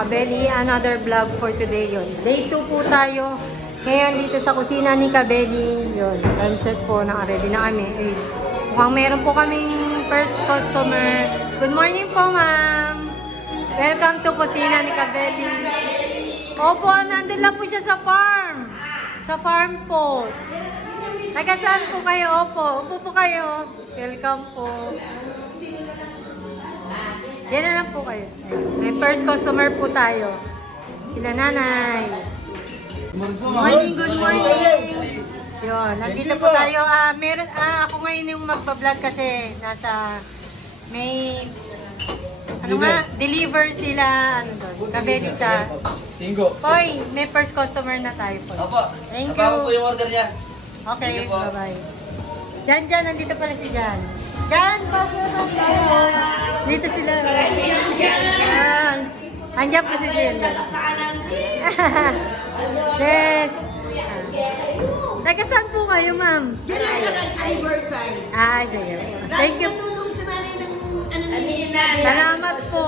Kabeli, another vlog for today yun. Day 2 po tayo. Ngayon dito sa kusina ni Kabeli. Yun, time check po, naka-ready na kami. Eh, mukhang meron po kaming first customer. Good morning po, ma'am. Welcome to kusina ni Kabeli. Opo, nandun lang po siya sa farm. Sa farm po. Taga-saan po kayo? Opo, upo po kayo. Welcome po. Yan na lang po kayo. May first customer po tayo. Sila nanay. Morning, good morning. Yun, nandito po tayo. Ako ngayon yung magpa-vlog kasi nasa may deliver sila Kabeli sa Hoy, may first customer na tayo po. Opo. Thank you. Napako po yung order niya. Okay, bye-bye. Jan, nandito pala si Jan. Jan, dito sila. Jan. Andiyan po si Jan. Yes. Taga saan po kayo, ma'am? Diyan sa Riverside. Ah, sige. Thank you. Salamat po.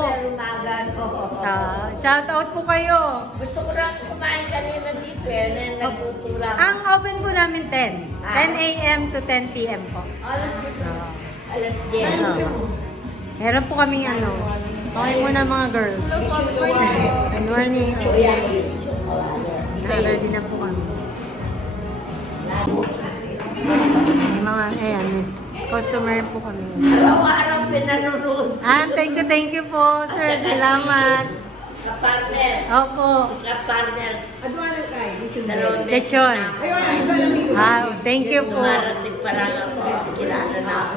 Shout out po kayo. Gusto ko lang kumain kanina dito. Nagluto lang. Ang open po namin 10. 10 a.m. to 10 p.m. po. Alas 10. Meron po kaming okay muna mga girls. Good morning. Naka-ready na po kami. May mga, customer po kami. Araw-araw pinanonood. Thank you po, sir. Salamat. Ka-partners. Opo. Si ka-partners. Adwano kayo? Dalawang beses Lechon. na. Thank you po. Marating pa lang ako. Kilala na ako.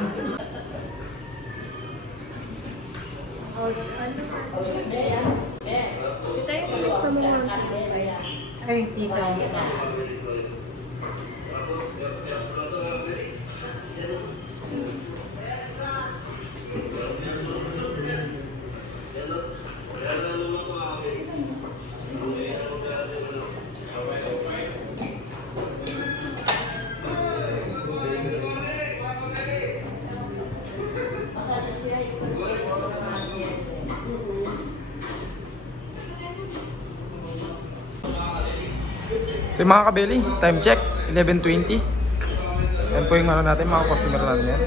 Ay, dito. So mga Kabeli, time check, 11:20. Yan po yung natin, mga customer natin yan.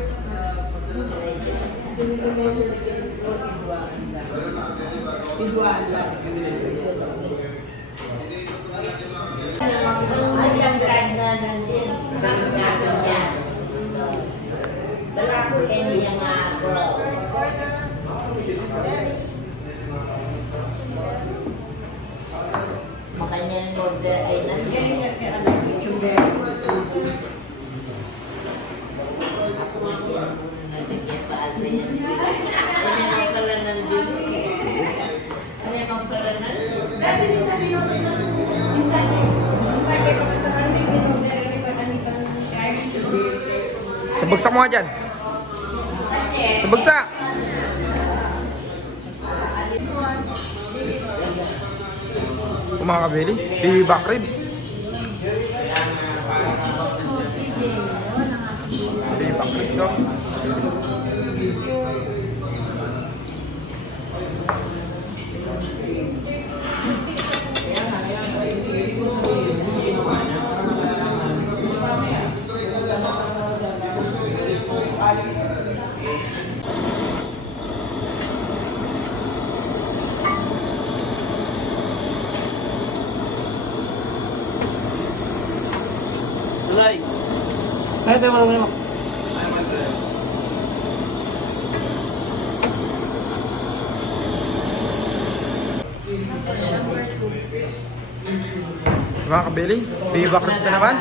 Makanya yung order ay nandiyan. Sabagsak mo nga dyan. Sabagsak! Mga Kabeli, baby back ribs. Baby back ribs, oh. Like. Pwede mo. So mga Kabeli, baby back ribs na naman.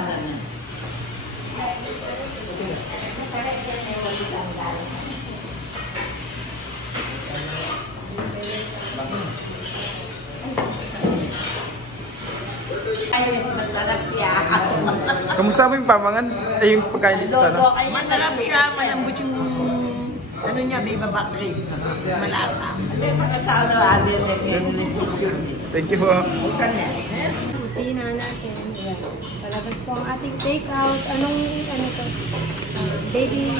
Masarap yan. Kamusta mo yung pamangan? Ay yung pagkain dito sana? Masarap siya. Malambot yung niya, may back ribs. Malasa. Thank you po. Kusina natin. Palabas po ang ating take-out. Anong to? Baby.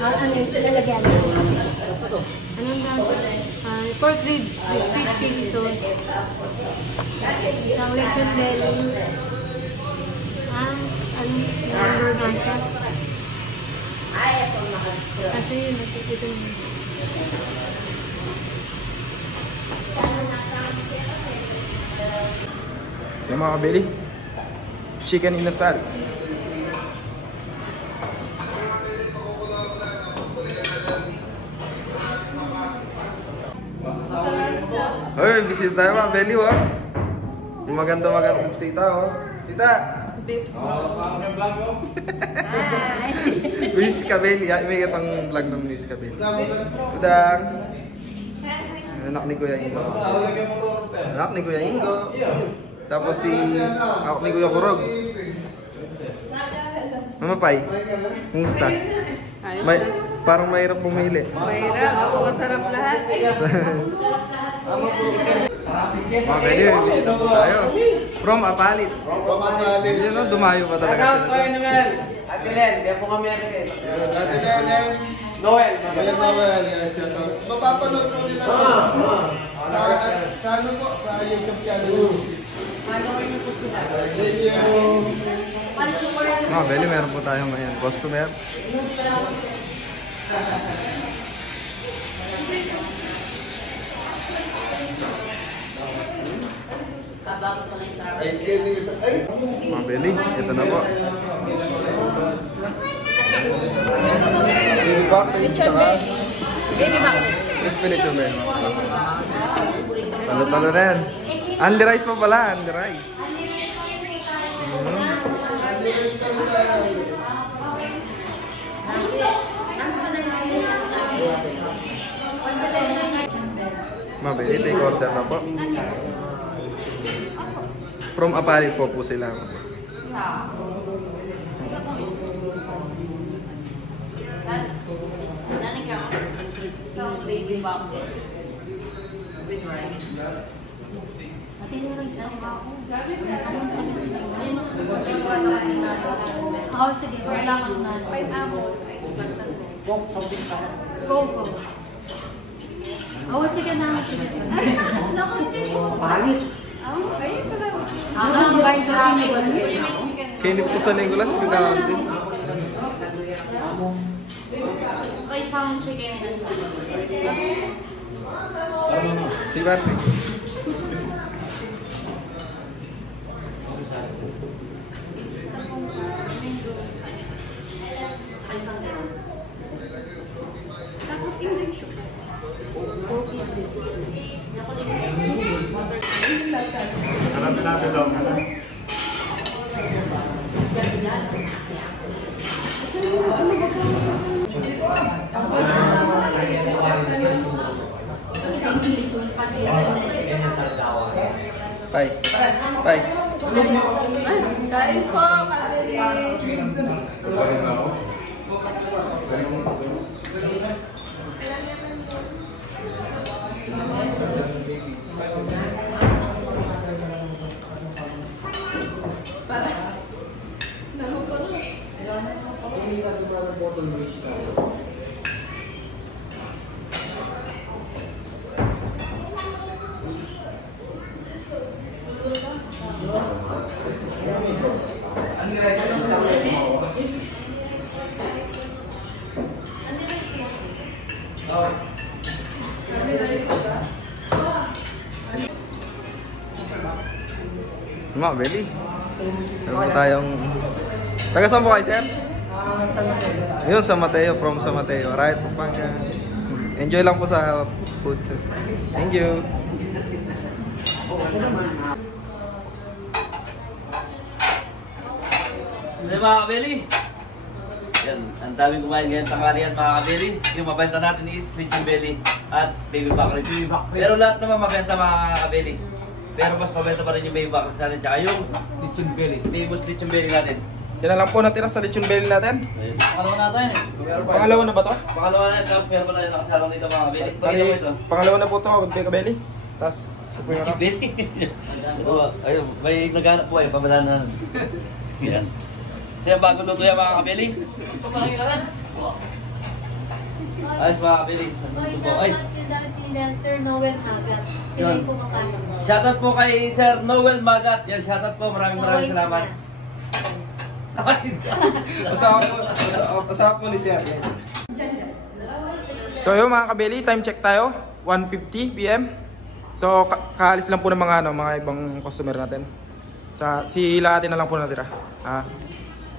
Ano yung lalagyan? Anong dami? Pork ribs with sweet chili sauce. Isang lechon belly. Number nga siya. Kasi yun, ito yun. So mga kabili, chicken inasal. Hoy, bisita tayo mga kabili, oh. Yung maganda tita, oh. Tita! Miss Kabeli, may itang vlog ng Miss Kabeli. Tudang! Anak ni Kuya Ingo. Anak ni Kuya Ingo. Tapos si ako ni Kuya Kurog. Mama Pai, kumusta? Parang mahirap pumili. Mahirap, ako masarap lahat. Mga pwede, bisita po tayo. From Apalit. Yun o, dumayo pa talaga Shout out sila. kay Noel. Ate Len, kaya po kami ano eh. Ate Denen. Noel. Kuya Noel. Yes, yan. Mapapanood po nila sa ano po, sa YouTube channel ni Mrs. Thank you. Mga pwede, meron po tayo ngayon. Customer. Ay, kidding isa. Ay! Mga pwede, ito na po. Lechon belly. Baby back. Crispy lechon ba yun? Talo-talo na yan. Only rice pa pala, only rice. Mabili, take order na po. From Apalit po sila. That's isang baby back with rice. Ako, sige, wala kang na. Go, go. Oh, chicken na. Sige. Ang bain ko kami. Kinip ko sa Nicolas, kinakansin. Okay, isang chicken. Si Barte. Isang ganun. Tapos induction. Bye. Bye. Guys po, kadali. Mga Beli. Meron tayong... Taga saan po kayo, sir? Yun, San Mateo. From San Mateo. Right po pang... enjoy lang po sa food. Thank you. Hey mga kabeli. Yan, ang daming kumain ngayon tanghalian mga kabeli. Yung mabenta natin is lechon belly at baby back ribs. Pero lahat naman mabenta mga kabeli. Pero mas mabenta pa rin yung baby back ribs natin tsaka yung lechon belly. Famous lechon belly natin. Yan na lang po natira sa lechon belly natin. Ayun. Pangalawa na ba to? Pangalawa na, tapos meron pa tayo nakasalong dito mga kabeli. Pakita mo ito. Pangalawa na po to, Beka Belly. Tapos, ito po yung Lechon belly. Oo, ayun, may naghanap po ay pabala na. Yan. Siya bago luto yan mga kabeli. Ayos mga kabili. Nandito po. Ay, Si Sir Noel Magat. Yun. Piliin ko makano. shoutout po kay Sir Noel Magat. Yan, shoutout po. Maraming salamat. Pasama po ni Sir. So yun mga kabeli, time check tayo. 1:50 PM. So kaalis lang po ng mga ibang customer natin. Si Lahati na lang po natira.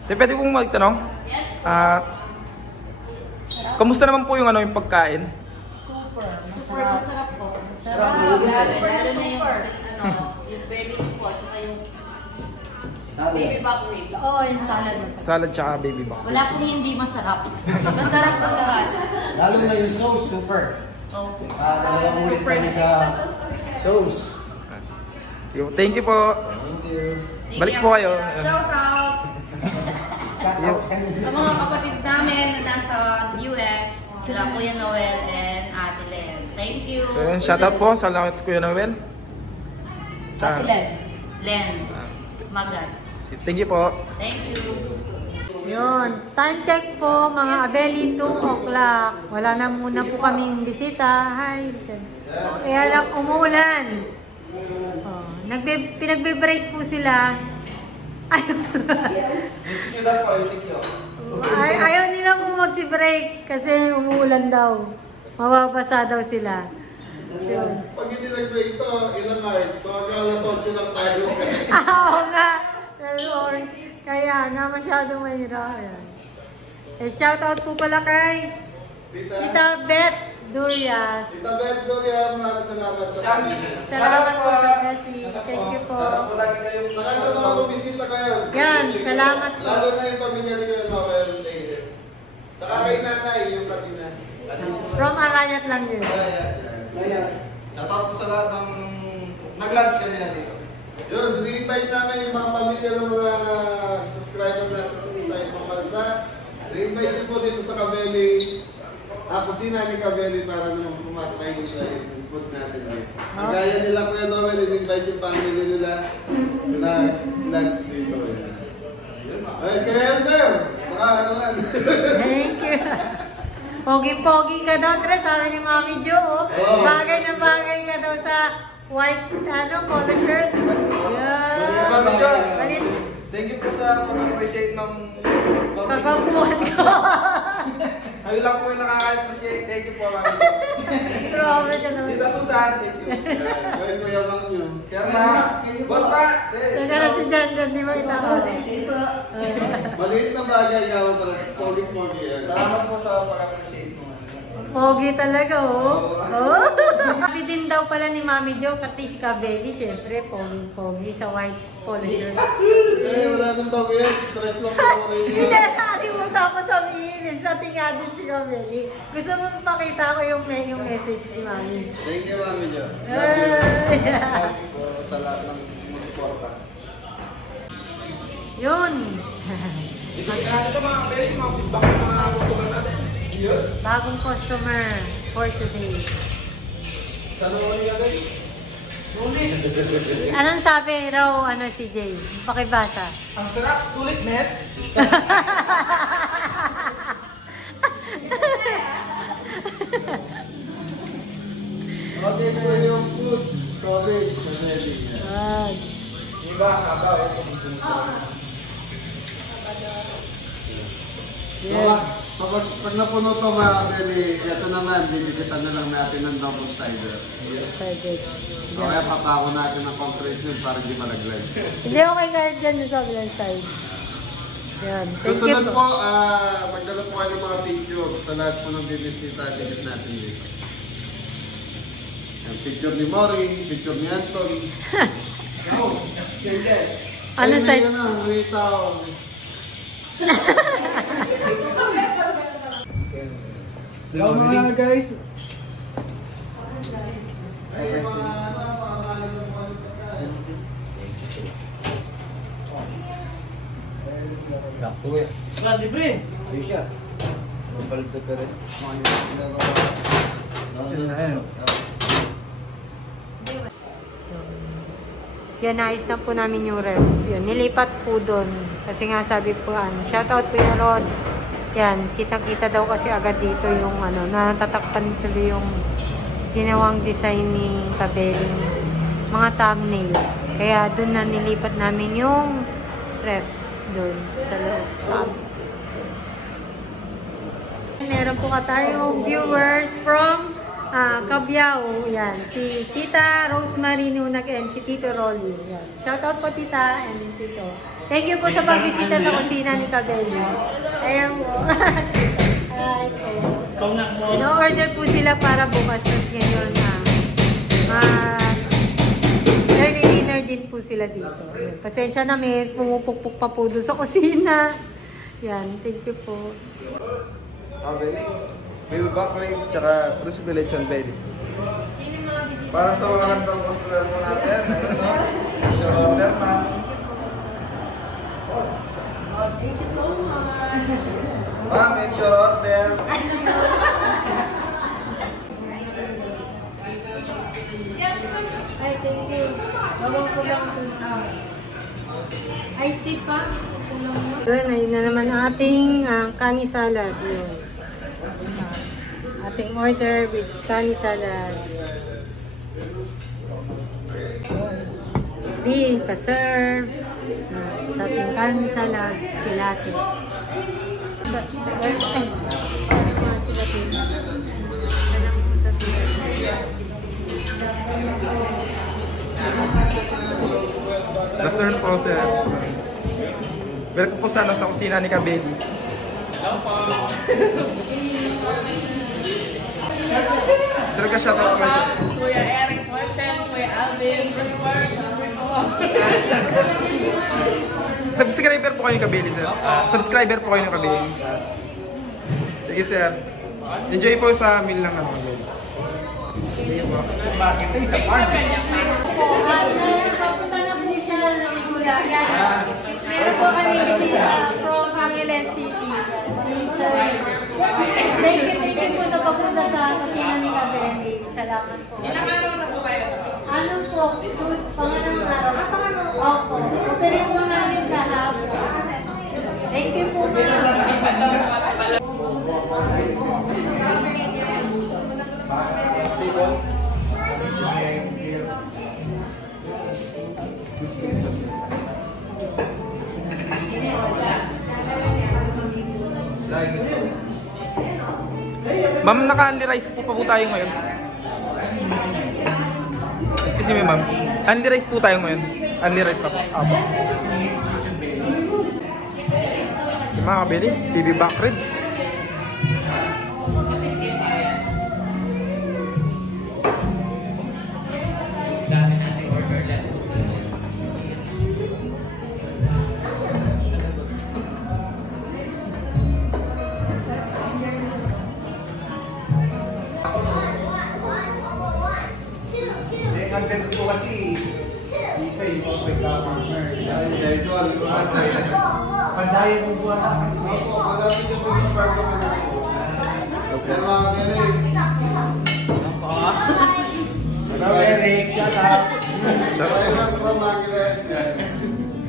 Pwede pong magtanong? Yes. Kamusta naman po yung pagkain? Super masarap po. Masarap. Lalo na yung belly po, tsaka yung baby back ribs. Oo, yung salad. Salad tsaka baby back. Wala pong hindi masarap. Masarap ang lahat. Lalo na yung sauce, super. Okay. Dalawang ulit kami sa sauce. Sige, thank you po. Thank you. Balik po kayo. Shout out sa mga kapatid namin na nasa US, kila Kuya Noel and Ate Len. Thank you. So yun, shout out po sa Kuya Noel. Tsaka, Len. Magat. thank you po. Thank you. Yun. Time check po, mga abeli, 2 o'clock. Wala na muna po kaming bisita. Hi. Kaya lang umuulan. Oh, pinagbe-break po sila. Ayaw nila po magsi-break kasi umuulan daw. Mababasa daw sila. Yun. Pag hindi nag-break to, ilang hours? So, alas 8 lang tayo. Oo nga. Sorry. Kaya na masyado mahirap. Shoutout po pala kay Tita Beth Durias. Tita Beth Doria, maraming salamat sa Salamat po sa Bessie. Thank you po. Saka sa mga bumisita kayo. Yan, salamat po. Lalo na yung pamilya ni Kuya Noel. Saka kay nanay, yung katina. From Arayat lang yun. Shoutout po sa lahat ng nag-lunch kanina dito. Yun, ni-invite namin yung mga pamilya ng mga subscriber natin sa ibang bansa. Ni-invite din po dito sa Cabeli. Kusina ni Cabeli para naman pumatay nila yung food natin dito. Ang gaya nila Kuya Noel, in-invite yung family nila na lunch dito. Ay, Kuya Elmer! Baka naman. Thank you. Pogi-pogi ka daw, Tres. Sabi ni Mami Jo, oh. Bagay na bagay ka daw sa white, polo shirt. Yeah. Balit. Thank you po sa pag-appreciate ng content. Pagpapuhan ko. Ayun lang po yung nakaka-appreciate. Thank you po, Mami. Grabe ka naman. Tita Susan, thank you. Ay, Kuya Mang yun. Sir Ma, boss pa. Teka na si Jan, di ba kita ko? Maliit na bagay ka ako para pogi-pogi. Salamat po sa pag-appreciate mo. Pogi talaga, oh. Oh. Sabi din daw pala ni Mami Jo, kati si Cabeli, syempre, pogi sa white polo shirt. Wala nang bago yan. Stress lang po rin Hindi yan. na mo tapos sabihin, sa tinga din si Cabeli. Gusto mo pakita ko yung message ni Mami. Thank you, Mami Jo. Thank you po sa lahat ng suporta. Yun. Ito mga kabeli, mga feedback ng mga customer natin. Bagong customer for today. Sa loob niya guys. Anong sabi raw si Jay? Pakibasa. Ang sarap, sulit net. Okay po yung food. Solid. Ready. Diba, kabaw ito. So, pag napuno ito mga kabeli, ito naman, dinikitan na lang natin ng double cider. So, kaya papako natin ng concrete yun para hindi malaglag. Hindi okay kahit dyan sa bilang side. Yan. Thank you Susunod po. po, magdala po kayo ng mga picture sa lahat po ng bibisita, dikit natin dito. Yung picture ni Mori, picture ni Anton. Ano size? May tao. Hello mga guys. Ay, mga mahal ng mga pagkain. Sakto eh. Wala, libre. Ayun siya. Mabalit ka rin. Yan, ayos na po namin yung ref. Yun, nilipat po doon. Kasi nga sabi po, shoutout Kuya Rod. Yan, kitang-kita daw kasi agad dito yung ano, natatakpan tuloy yung ginawang design ni Kabeling, mga thumbnail. Kaya doon na nilipat namin yung ref doon sa loob. Meron po ka tayong viewers from Cabiao. Yan, si Tita Rosemary Nunag and si Tito Rolly. Yan. Shoutout po Tita and Tito. Thank you po sa pagbisita sa kusina ni Kabeling. Ayan po. Ay po. In-order po sila para bukas at ngayon early dinner din po sila dito. Ayan. Pasensya na, may pumupukpuk pa po doon sa kusina. Yan, thank you po. Baby back ribs, tsaka crispy lechon belly. Para sa mga random customer mo natin, ayun no? Sure order na. Thank you so much. Make sure order. Ay, thank you. Bawang ko lang ito. Ice tea pa? Yun, ayun na naman ating kani salad. Yun. Ating order with kani salad. Be, pa-serve. Sa ating kani salad, silate. Good afternoon po, sir. Welcome po sana sa kusina ni Kabeli. Sir, ka-shoutout po. Kuya Eric Watson, Kuya Alvin, Prosper, Subscriber po kayo ng Kabeli, sir. Subscriber po kayo ng Kabeli. Sige, sir. Enjoy po sa meal lang ng Kabeli. Bakit? Isa pa. Papunta na po sila ng Igulayan. Meron po kami from Angeles City. Si Sir. Thank you po sa papunta sa kusina ni Kabeli. Salamat po. Ilang araw na po kayo? Ano po? Pangalang araw. Opo. Tuloy po namin kahapon. Thank you po. Ma'am, naka-only rice po pa po tayo ngayon. Excuse me, ma'am. Only rice po tayo ngayon. Only rice pa po. Apo. Si mga Kabeli, TV back ribs. Content ko kasi Facebook partner. Pandayo mo buwan na. Opo, malapit yung paging partner mo. Okay. Mga Eric. Hello Eric, shout out. Salamat from Angeles.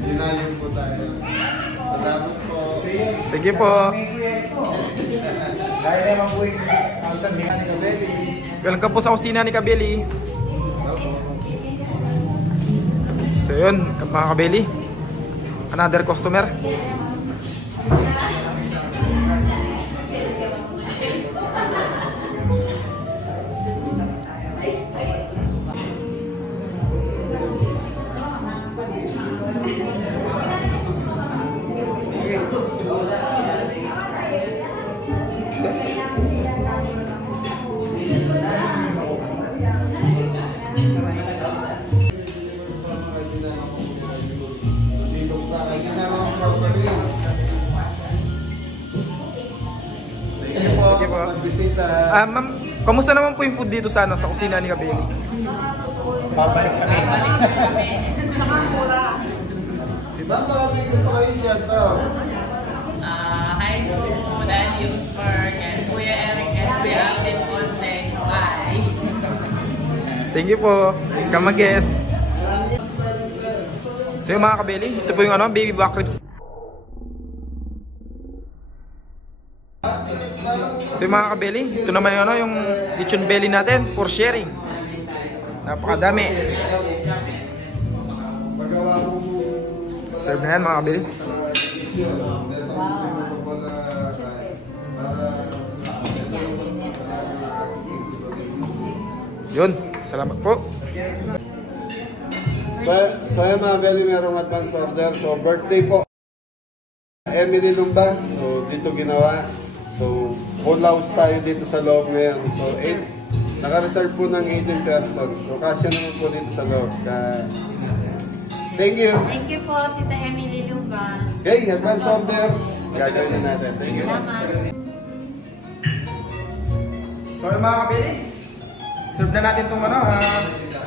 Dinayin po tayo. Salamat po. Sige po. Kaya naman po yung Welcome po sa kusina ni Kabeli. So yun, mga Kabeli, another customer. Ma'am, kamusta naman po yung food dito sa kusina ni Kabeli? Babalik kami. Ma'am, maraming gusto kayo siya daw. hi po, Daddy Usmark, and Kuya Eric, and Kuya Alvin Ponce. Bye! Thank you po. Come again. So yung mga Kabeli, ito po yung baby back ribs. So yung mga kabeli, ito naman yung, ano, yung lechon belly natin for sharing. Napakadami. Serve na yan mga kabeli. Yun, salamat po. So yung mga belly, merong advance order. So birthday po, Emily Lumba. So dito ginawa. So full house tayo dito sa loob ngayon. So naka-reserve po ng 18 person. So kasya naman po dito sa loob. Thank you. Thank you po, Tita Emily Luba. Okay, advance order. Gagawin na natin. Thank you. Salamat. So yung mga kabili, serve na natin itong ano,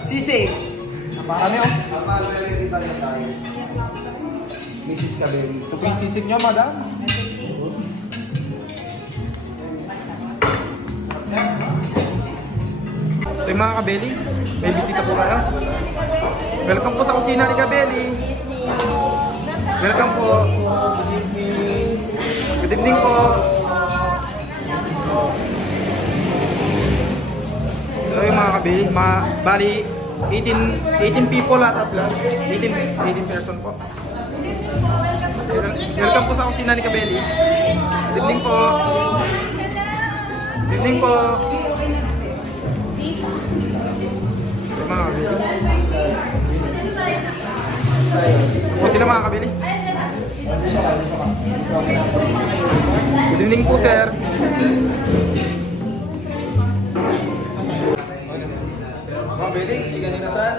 sisig. Napakarami oh. Mrs. Kabeli. Ito po yung sisig nyo, madam. So yung mga kabeli, may bisita po kayo. Welcome po sa kusina ni Kabeli. Welcome po. Good evening po. So yung mga kabili, bali 18 people ata sila. 18 person po. Welcome po sa kusina ni Kabeli. Good evening po. Good evening po. So mga kabili. Po sila mga kabili. Good evening po sir. Mga beli, chicken inasal.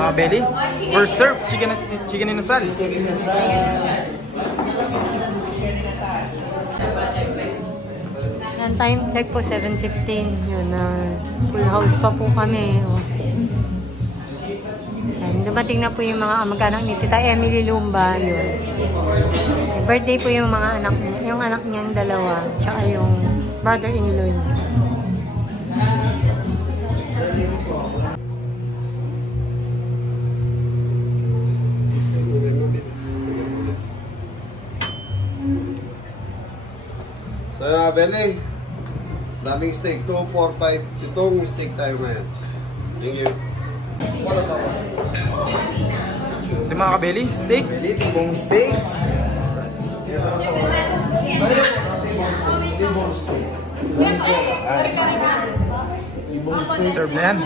Mga beli, first serve, chicken inasal. Yan, time check po, 7:15. Yun, full house pa po kami. Oh. Yan, dumating na po yung mga mag-anak ni Tita Emily Lumba. Yun. Birthday po yung mga anak niya, yung anak niyang dalawa, tsaka yung brother-in-law niya. So Beli, daming steak, 2, 4, 5. Itong steak tayo ngayon. Thank you. Si mga kabeli, steak. Tibong steak. Serve na yan.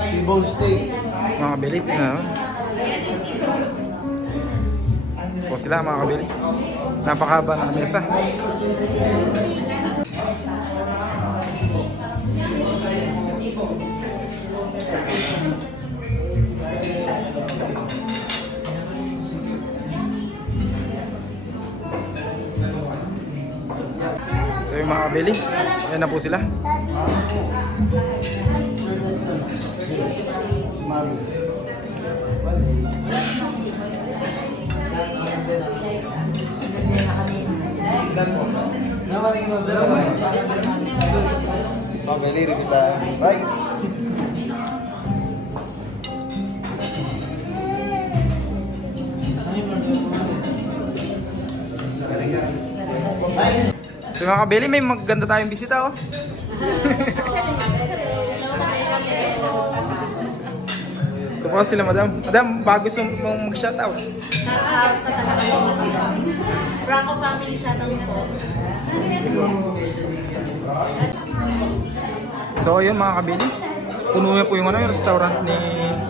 Tibong steak. Mga kabeli, tingnan. Po sila mga kabeli. Napakahaba ng mesa. So yung mga kabeli, ayan na po sila. Beli kita rice. So mga kabeli, may maganda tayong bisita oh. Ito po sila madam. Madam, bago mong mag-shoutout. Shoutout sa talagang Franco family shoutout po. So yun mga kabeli, puno na po yung ano, yung restaurant ni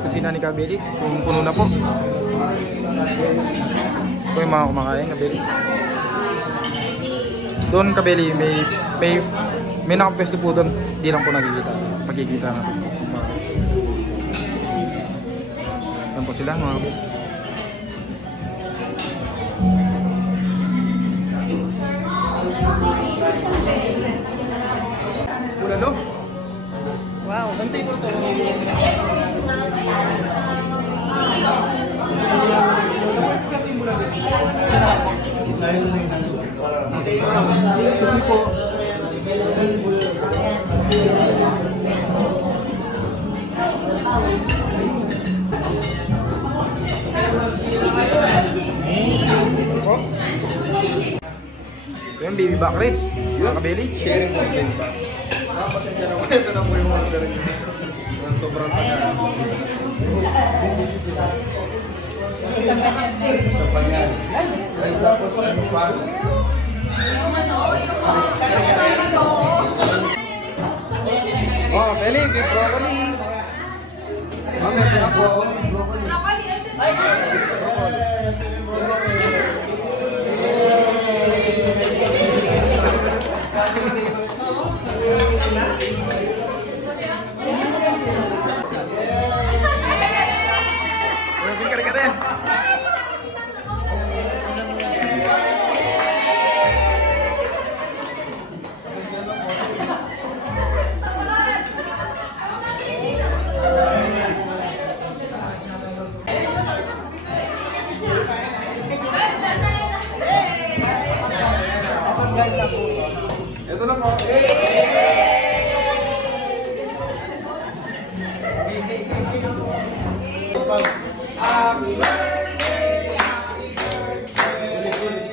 kusina ni Kabeli. Puno na po. Ito yung mga kumakain Kabeli. Doon Kabeli, may nakapwesto po doon. Hindi lang po nakikita. Pagkikita na po. Doon po sila mga Kabeli. Bulalo. Wow. Saan table to? Kasi bulalo. Excuse me po. So yung baby back ribs, mga kabili. Sharing po, baby back. Pasensya naman. Ito na po yung order niyo. Sobrang taga. Sa panyan. Ay, tapos ano pa? Oh, Beli, beef broccoli. Mami, ito na po ako. Broccoli. Ito na po. Happy birthday, happy birthday, happy birthday to you. Happy birthday to you.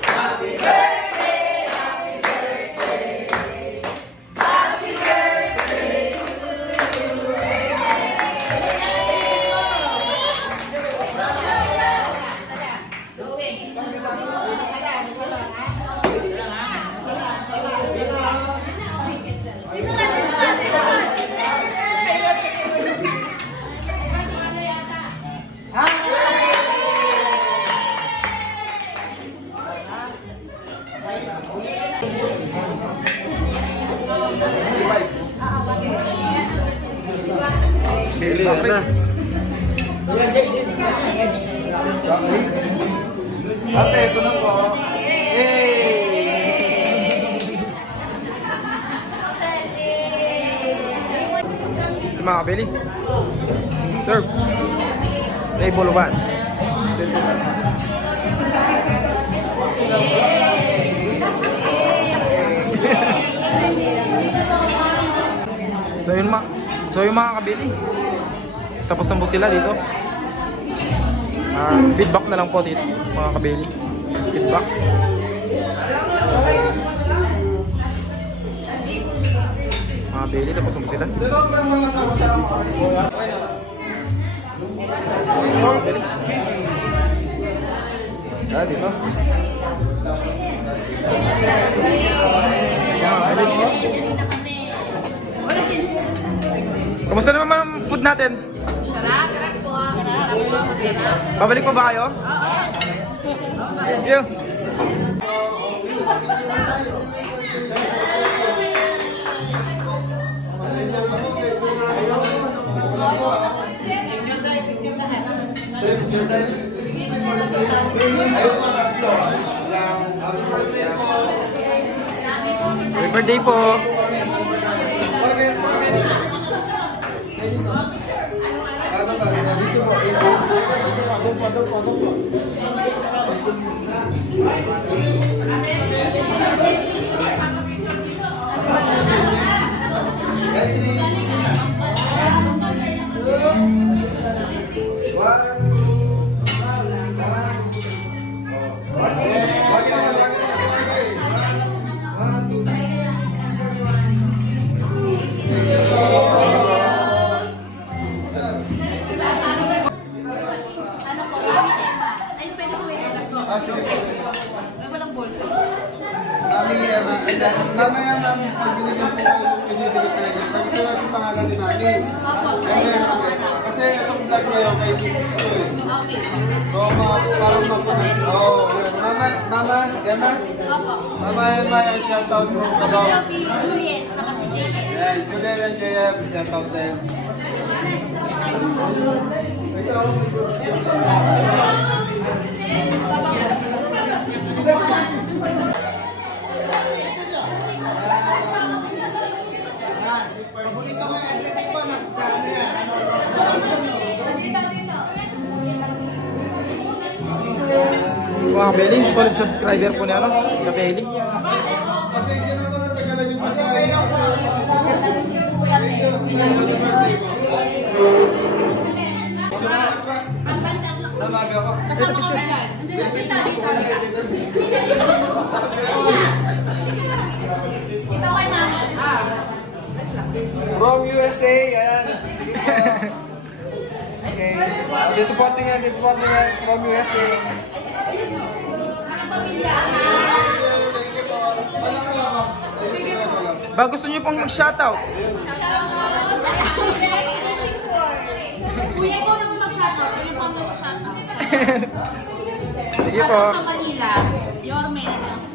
Happy birthday, happy birthday. Happy birthday Baby back ribs. Ate, ito na po. Si mga kabili. Serve. Table 1. So yung mga kabili, tapos na po sila dito. Feedback na lang po dito mga kabili. Feedback. Mga kabili, tapos na po sila. Dito. Kamusta naman ang food natin? Sarap po. Pabalik po ba kayo? Thank you. Happy birthday po. Mamaya ma'am, pag binigyan po kayo ng pinibigay tayo dito, kasi lang yung pangalan ni Mami. Kasi itong vlog ngayon kay Mrs. ko eh. So, parang mapapagod. Oo, Mama, Emma? Mama, Emma, yung shoutout mo. Ano si Juliet, saka si JM. Ayan, Juliet and JM, shoutout din. Ito. Mga kabeli, solid subscriber po niya, no? Kabeli. Pasensya na mga tagalan yung pagkain kasi thank you. Happy birthday po. Nalabi ako. From USA, ayan. Sige. Okay. Dito po tingnan, from USA. Ba, gusto niyo pong mag-shoutout? Kuya, ikaw naman mag-shoutout. Ano pa mo sa shoutout? Sige po. Sa Manila, Yorme na lang.